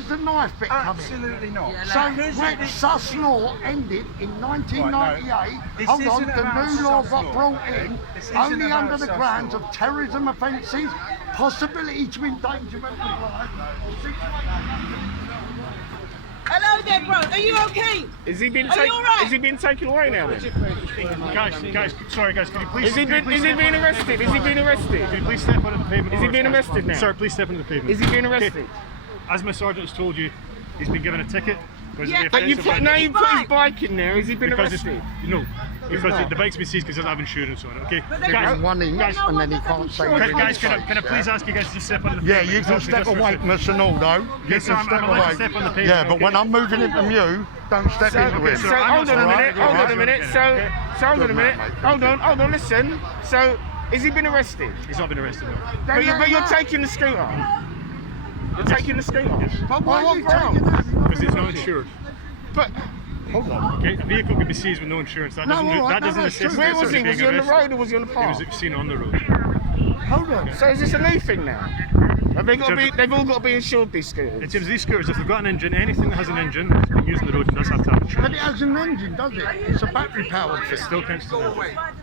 does the knife bit come in? Absolutely not. So when sus law ended in 1998, hold on, the new law got brought in only under the grounds of terrorism offences, possibility to endangerment of life, or situation. Hello there, bro. Are you okay? Is he being Are you alright? Is he being taken away now then? Guys, sorry guys, can you please... Is he being arrested? Is he being arrested? Can you please step onto the pavement? Is he being arrested now? Sir, please step onto the pavement. Is he being arrested? Okay. As my sergeant has told you, he's been given a ticket. Yeah, But you put his bike in there. Has he been arrested? No, because the bike's been seized because he doesn't have insurance on it. Okay, Give him 1 inch and then he can't say anything. guys, can I please ask you guys to just step onto the pavement? Yeah, you can step away from us and all though. Yes, sir, I'm allowed to step on the pavement. Yeah, but when I'm moving into you, don't step into him. So hold on a minute. Hold on. Listen. So is he been arrested? He's not been arrested, no. But you're taking the scooter. You're taking the scooter. But why are you taking that? Because it's not insured. But Hold on. Okay, a vehicle can be seized with no insurance. That doesn't assist. where was he? Was he on the road or was he on the path? He was seen on the road. Hold on. So is this a new thing now? Have they got to be? They've all got to be insured, these scooters. In terms of these scooters, if they've got an engine, anything that has an engine that's been used on the road does have to have But insurance. it has an engine, does it? It's a battery powered It thing. still counts as an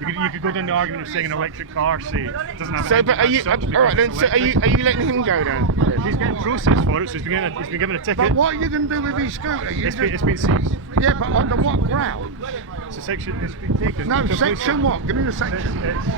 engine. You could go down the argument of saying an electric car, say it doesn't have an So, engine. but are you? as such, All right then. because So it's are electric. you letting him go then? He's getting processed for it, so he's been given a ticket. But what are you going to do with his scooter? You It's just, been seized. yeah, but under what ground? It's a section. It's been taken. No, to section what? Give me the section.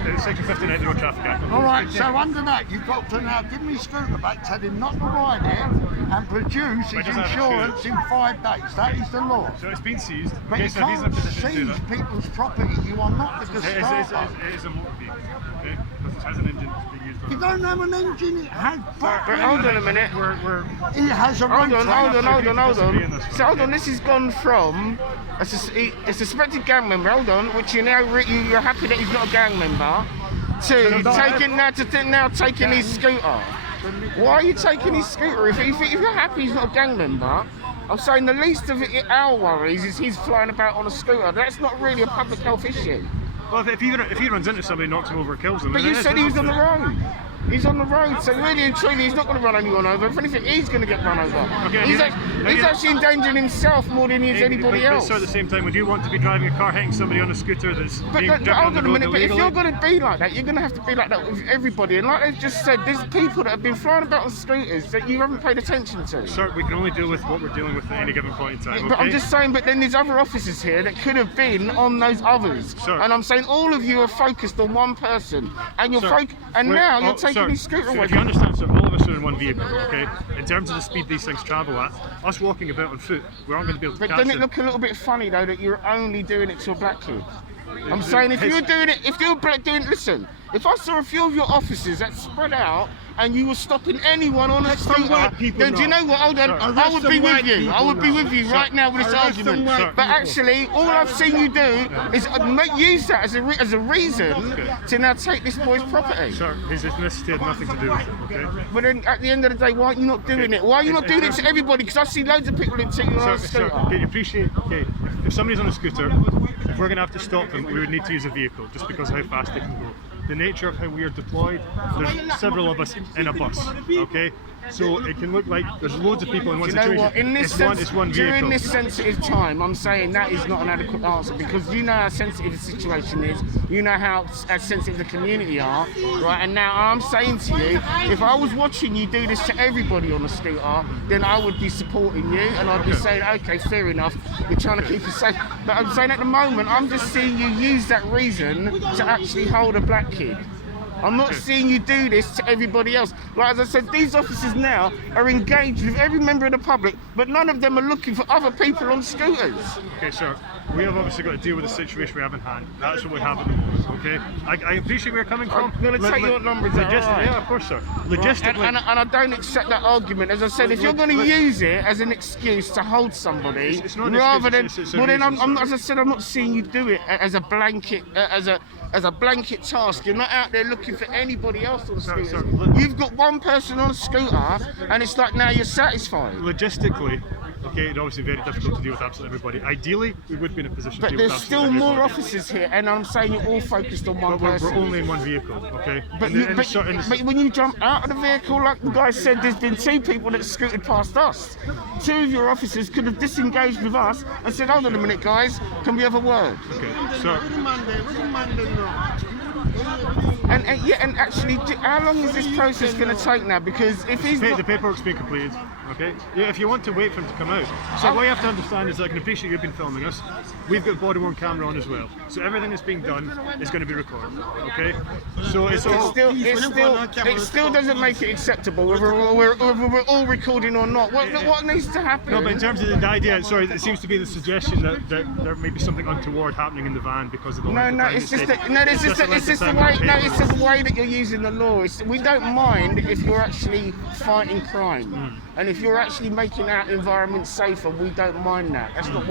It's section 59 of the Road Traffic Act. All right, so under that, you've got to now give me his scooter back, tell him not to ride it, and produce his But it doesn't have insurance in 5 days. That is the law. So it's been seized. But Okay, you so he's in a can't position to do seize that. people's property. You are not the It Gestapo. is a motor vehicle, okay? Because it has an engine that's being used on You it. don't have an engine. It has But battery. hold on a minute. It has a Hold on. on. So hold on. This has gone from a suspected gang member. Hold on, which you're now you're happy that he's not a gang member, to now taking his scooter. Why are you taking his scooter? If you're happy he's not a gang member, I'm saying the least of our worries is he's flying about on a scooter. That's not really a public health issue. Well, if he runs into somebody, knocks him over, kills him. But then you it said is he was on the different. road. He's on the road, so really and truly he's not going to run anyone over. If anything, he's going to get run over. Okay, He's actually endangering himself more than he is anybody else. So at the same time, would you want to be driving a car hitting somebody on a scooter that's But being driven hold on the on a road minute, but if illegally? you're going to be like that, you're going to have to be like that with everybody. And like they've just said, there's people that have been flying about on scooters that you haven't paid attention to. Sir, we can only deal with what we're dealing with at any given point in time. But I'm okay? just saying, but then there's other officers here that could have been on those others. Sir. And I'm saying all of you are focused on one person. And you're Sir, now you're taking sir, his scooter sir, away if you from understand, sir, all of us are in one vehicle, okay? In terms of the speed these things travel at, us walking about on foot, we aren't going to be able to But catch doesn't it them. look a little bit funny though that you're only doing it to a black kid? I'm saying if you're doing it, listen, if I saw a few of your officers that spread out and you were stopping anyone on a scooter, then do you know what? Hold on, I would be with you. I would be with you right now with this argument. But actually, all I've seen you do is use that as a reason to now take this boy's property. Sir, his ethnicity had nothing to do with it, okay? But then at the end of the day, why are you not doing it? Why are you not doing it to everybody? Because I see loads of people in taking on a Sir, scooter. okay, you appreciate, okay, if somebody's on a scooter, if we're going to have to stop them, we would need to use a vehicle, just because of how fast they can go. The nature of how we are deployed, there's several of us in a bus, okay? So it can look like there's loads of people in one Do you know situation. what? In this it's one vehicle. during this sensitive time, I'm saying that is not an adequate answer because you know how sensitive the situation is. You know how sensitive the community are, right? And now I'm saying to you, if I was watching you do this to everybody on a scooter, then I would be supporting you and I'd be saying, okay, fair enough, you're trying to keep us safe. But I'm saying at the moment, I'm just seeing you use that reason to actually hold a black kid. I'm not seeing you do this to everybody else. Like as I said, these officers now are engaged with every member of the public, but none of them are looking for other people on scooters. Okay, sir, we have obviously got to deal with the situation we have in hand. That's what we have at the moment, okay? I appreciate where you're coming from. I'm going to take your numbers out, alright? Yeah, of course, sir. Logistically... And I don't accept that argument. As I said, if you're going to use it as an excuse to hold somebody, It's not an rather than... excuse, it's a well, then reason, sir. as I said, I'm not seeing you do it as a blanket, as a blanket task. You're not out there looking for anybody else on a scooter. Sir, look- You've got one person on a scooter, and it's like now you're satisfied. Logistically, okay, it's obviously very difficult to deal with absolutely everybody. Ideally, we would be in a position But to deal with there's still absolutely more everybody. officers here, and I'm saying you're all focused on one But we're person. only in one vehicle, okay? But, In the- you, in the but, sort- in the- but when you jump out of the vehicle, like the guy said, there's been 2 people that scooted past us. 2 of your officers could have disengaged with us and said, hold on a minute, guys, can we have a word? Okay, so And actually, how long is this process going to take now? Because if he's the not... paperwork's been completed, okay? Yeah, if you want to wait for him to come out. So what you have to understand is, I can appreciate you've been filming us. We've got body-worn camera on as well. So everything that's being done is going to be recorded, okay? So it's all... It still doesn't make it acceptable whether we're all recording or not. What needs to happen? No, but in terms of the idea, sorry, it seems to be the suggestion that there may be something untoward happening in the van because of the length of time It's just taken. the way that you're using the law. We don't mind if you're actually fighting crime, and if you're actually making our environment safer. We don't mind that. That's not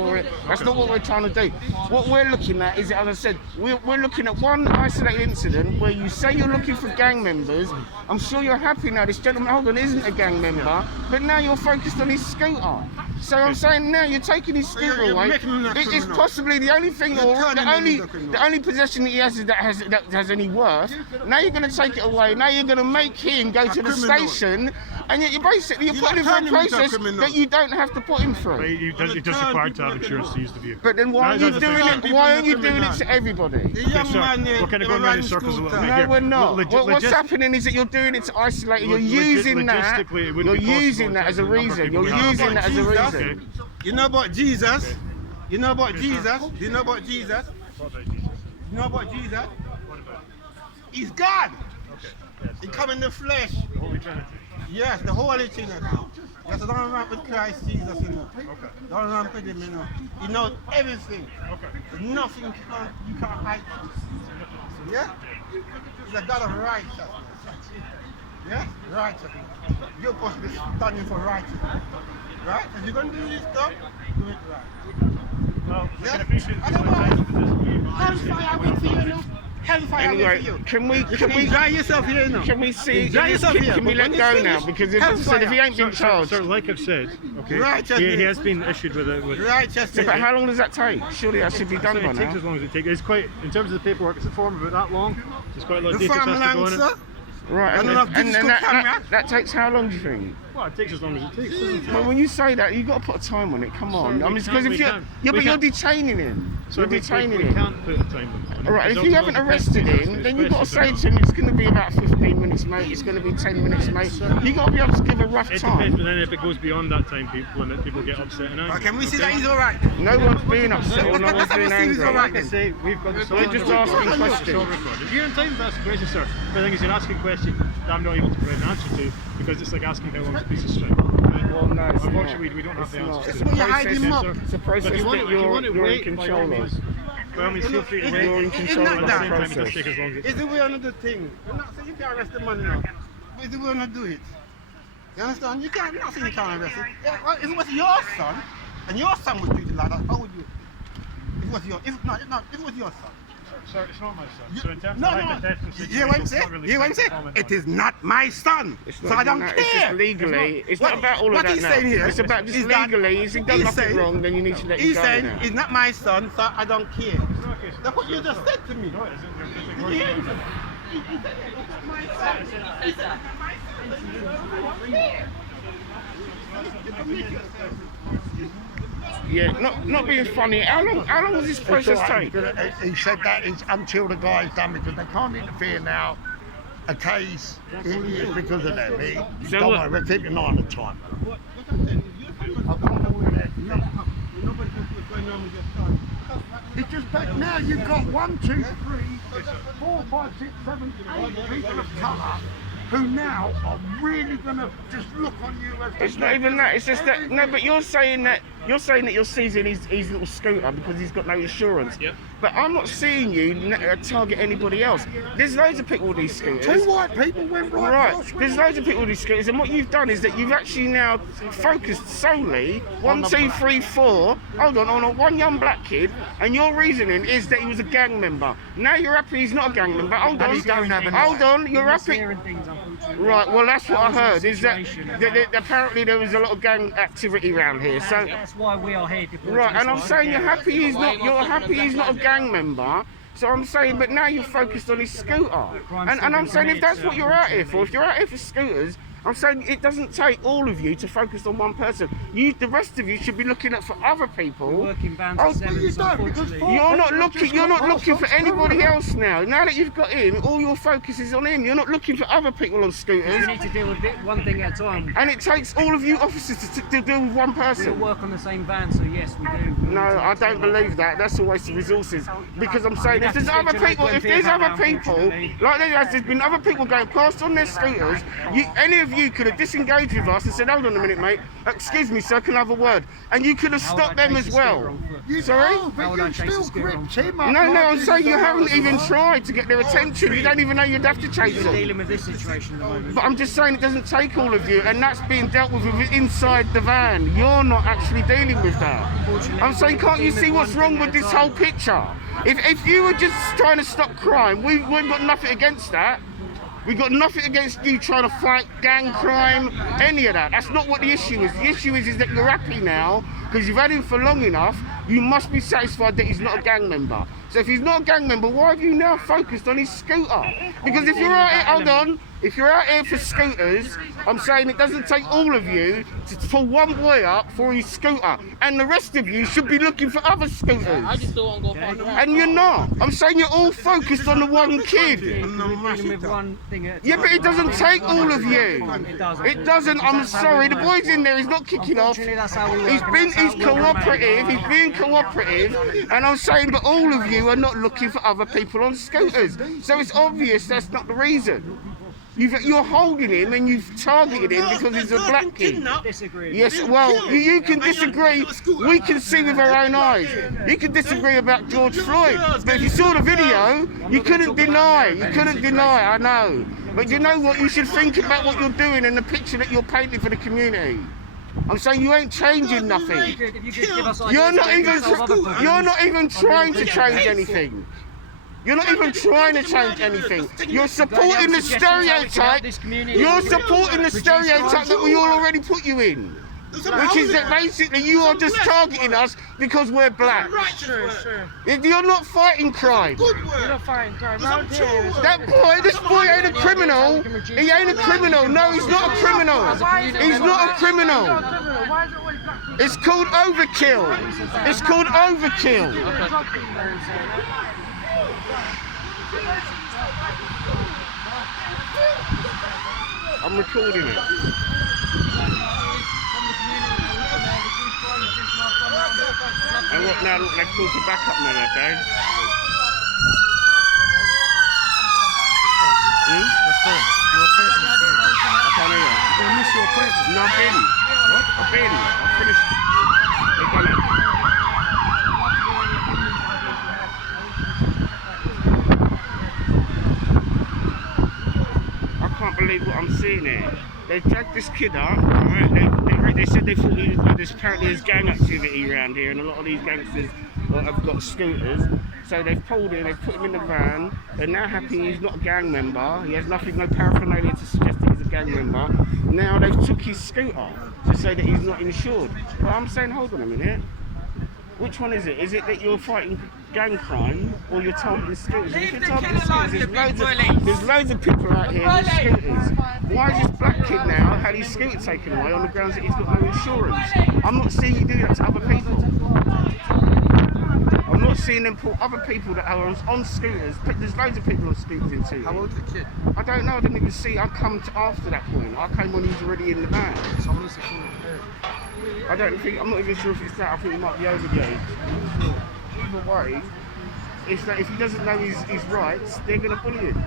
what we're trying to do. What we're looking at is, as I said, we're looking at one isolated incident where you say you're looking for gang members. I'm sure you're happy now. This gentleman, hold on, isn't a gang member, but now you're focused on his scooter. So I'm saying now you're taking his scooter away. It is possibly the only thing, or the only possession that he has that has any worth. Now you're going to take it away. Now you're going to make him go to the station, and you're putting him through a process that you don't have to put him through. You're just required to have insurance to use the vehicle. But then why aren't you doing it? Why aren't you doing it to everybody? Okay, sorry, we're kind of going around in circles a little bit No, here. we're not. What's Logis- happening is that you're doing it to isolate. You're Logis- using that. logistically, it wouldn't You're be possible using in that terms as a of the number of reason. people You're we have. using that as a Okay. reason. You know about Jesus? You know about Jesus? Do you know about Jesus? What about Jesus? You know about Jesus? What about He's God. Okay. Yes, He come in the flesh. the Holy Trinity. Yes, the Holy Trinity. That's the only man with Christ Jesus, you know. Okay. The only man with him, you know. He knows everything. Okay. There's nothing you can't hide from. Yeah? He's a God of righteousness. Yeah? Righteousness. You're supposed to be standing for righteousness. Right? If you're going to do this stuff, do it right. Well, we Yeah? can appreciate Otherwise, the hellfire wait for you, you know. Hellfire wait Anyway, for you. can we Enjoy yourself here, you know. can we see? Enjoy yourself here. Can we But let when go you now? finish, Because as I said, if he ain't been charged. Sir, like I've said, okay, Righteousness. he has been issued with a... Righteousness. But how long does that take? Surely that should be done So by it takes now. as long as it takes. It's quite, in terms of the paperwork, it's a form about that long. There's quite a lot of The details farm has to go in land, it. sir. Right, I and don't have then digital camera. that takes how long do you think? Well, it takes as long as it takes, doesn't it? Well, when you say that, you've got to put a time on it. Come on. Sir, I mean, we because can't- if we you're, can't- yeah, we but you're can't- detaining him. So You're detaining we him. can't put a time on it. All right, if It's you up haven't to the arrested questions, him, it's then you've got to say questions to him it's going to be about 15 minutes, mate. It's going to be 10 minutes, mate. You've got to be able to give a rough It depends, time. but then if it goes beyond that time, people get upset and angry. Can we see that he's alright? No one's being upset or no one's being Let's see if he's all angry. right. Like I say, we've got the song We're just asking questions. You're entitled to ask a question, sir. But the thing is, you're asking a question that I'm not able to provide an answer to because it's like asking how long is a piece of string. Well, no, it's Unfortunately, not. we don't have It's the not. answers It's to a when you hide process- him up. It's a process If you want that it- if you want it you're in wait, by all control means. of. By all means, feel free to It- wait. You're in it's control not of At the that. same the time, it does process. take as long as it It's the way another thing. I'm not saying you can't arrest the man now. But it's the way not do it. You understand? You can't, I'm not saying you can't arrest it. Yeah, well, if it was your son, and your son was treated like that, how would you? If it was your, if it was your son. Sir, it's not my son. So in terms No, of no. hypothetical You situations, hear what I'm it's saying? not really You hear what I'm fair to saying? comment It on is not my son. It's So not I don't even that, it's care. just legally. It's not What- about all of what that he's now. saying here It's about just is that legally. If he's done he's nothing saying- wrong, then you need to let him He's go saying now. it's not my son, so I don't care. It's not a case of- That's what you just said to me. No, it isn't. You're just Did ignoring you hear the him? He said it's not my son. He said it's not my son. I don't care. Yeah, not being funny. How long does this process take? He said that is until the guy's done because they can't interfere now. A case is because of them. So Don't what- worry, we're keeping an eye on the time. What I'm saying is, you're saying nobody knows what's going on with your son. It's just that now you've got 1, 2, 3, 4, 5, 6, 7, 8 people of colour who now are really going to just look on you as. It's not even that. It's just that no. But you're saying that you're seizing his little scooter because he's got no insurance. Yep. But I'm not seeing you target anybody else. There's loads of people with these scooters. 2 white people went right Right, past me. there's loads of people with these scooters, and what you've done is that you've actually now focused solely 1, 2, 3, 4. Hold on a one young black kid, and your reasoning is that he was a gang member. Now you're happy he's not a gang member. Hold And on, he don't have a hold knife. on, you're happy. Right, well that's what I That heard, was the is that, situation. apparently there was a lot of gang activity around here, so... That's why we are here. Right, and I'm saying you're happy he's not a gang member, so I'm saying, but now you're focused on his scooter. And I'm saying if that's what you're out here for, if you're out here for scooters, I'm saying it doesn't take all of you to focus on one person. The rest of you should be looking at for other people. Working bands Oh, at seven, you so don't, because unfortunately- You're not looking for anybody scooter. else now. Now that you've got him, all your focus is on him. You're not looking for other people on scooters. We need to deal with one thing at a time. And it takes all of you officers to deal with one We all person. work on the same van, so yes, we do. We No, need to I work don't together. believe that. That's a waste of resources. Because I'm saying if have to there's other speak to people, local if there's MP other about that, people, unfortunately. like there's been other people going past on their scooters, any of you could have disengaged with us and said, hold on a minute, mate. Excuse me, sir, can I have a word? And you could have How would stopped I them chase as the scooter well. on foot? You Sorry? know, but How would I you chase the still scooter gripped on? him up. No, like I'm this saying is you a haven't even motorcycle. tried to get their attention. You don't even know you'd have to chase We're them. dealing with this situation at the moment. But I'm just saying it doesn't take all of you, and that's being dealt with inside the van. You're not actually dealing with that. I'm saying, can't you see what's wrong with this whole picture? If you were just trying to stop crime, we've got nothing against that. We've got nothing against you trying to fight gang crime, any of that. That's not what the issue is. The issue is that you're happy now, because you've had him for long enough, you must be satisfied that he's not a gang member. So if he's not a gang member, why have you now focused on his scooter? Because if you're out here, hold on, if you're out here for scooters, I'm saying it doesn't take all of you to pull one boy up for his scooter. And the rest of you should be looking for other scooters. And you're not. I'm saying you're all focused on the one kid. We're dealing with one thing at a Yeah, time. but it doesn't take all of you. It doesn't. It doesn't. I'm That's how sorry. we The work. boy's in there. He's not kicking off. Unfortunately, that's how we work, He's and been. that's how He's we will cooperative. remain. He's being cooperative. And I'm saying, but all of you are not looking for other people on scooters. So it's obvious that's not the reason. You're holding him and you've targeted him because he's a black kid. Disagree. Yes, well, you can disagree. We can see with our own eyes. You can disagree about George Floyd, but if you saw the video, you couldn't deny. You couldn't deny. I know, but you know what? You should think about what you're doing and the picture that you're painting for the community. I'm saying you ain't changing nothing. If you could give us You're ideas, not we even. can solve other problems. You're not even trying to change anything. You're not even trying to change anything. You're supporting the stereotype. You're supporting the stereotype that we all already put you in. Which is that basically you are just targeting us because we're black. You're not fighting crime. That boy, this boy ain't a criminal. He ain't a criminal. No, he's not a criminal. He's not a criminal. It's called overkill. It's called overkill. I'm recording it. And what now? Look, they've called for backup now, okay? Let's go. Your appointment. I can't hear you. You're gonna miss your appointment. No, I've been. What? I've been. I've finished. They've done it. I can't believe what I'm seeing here. They've dragged this kid up, right? They said they thought there's apparently there's gang activity around here, and a lot of these gangsters have got scooters. So they've pulled him, they've put him in the van. They're now happy he's not a gang member. He has nothing, no paraphernalia to suggest that he's a gang member. Now they've took his scooter to say that he's not insured. But I'm saying, hold on a minute. Which one is it? Is it that you're fighting gang crime or you're targeting scooters? If you're targeting scooters, there's loads of people out here with scooters. Why is this black kid now had his scooter taken away on the grounds that he's got no insurance? I'm not seeing you do that to other people. I'm not seeing them put other people that are on scooters. There's loads of people on scooters in Tooting. How old's the kid? I don't know. I didn't even see. I come to after that point. I came when he was already in the van. Someone needs to call the parent. I don't think. I'm not even sure if it's that. I think he might be over the age. Either way, if he doesn't know his rights, they're going to bully him.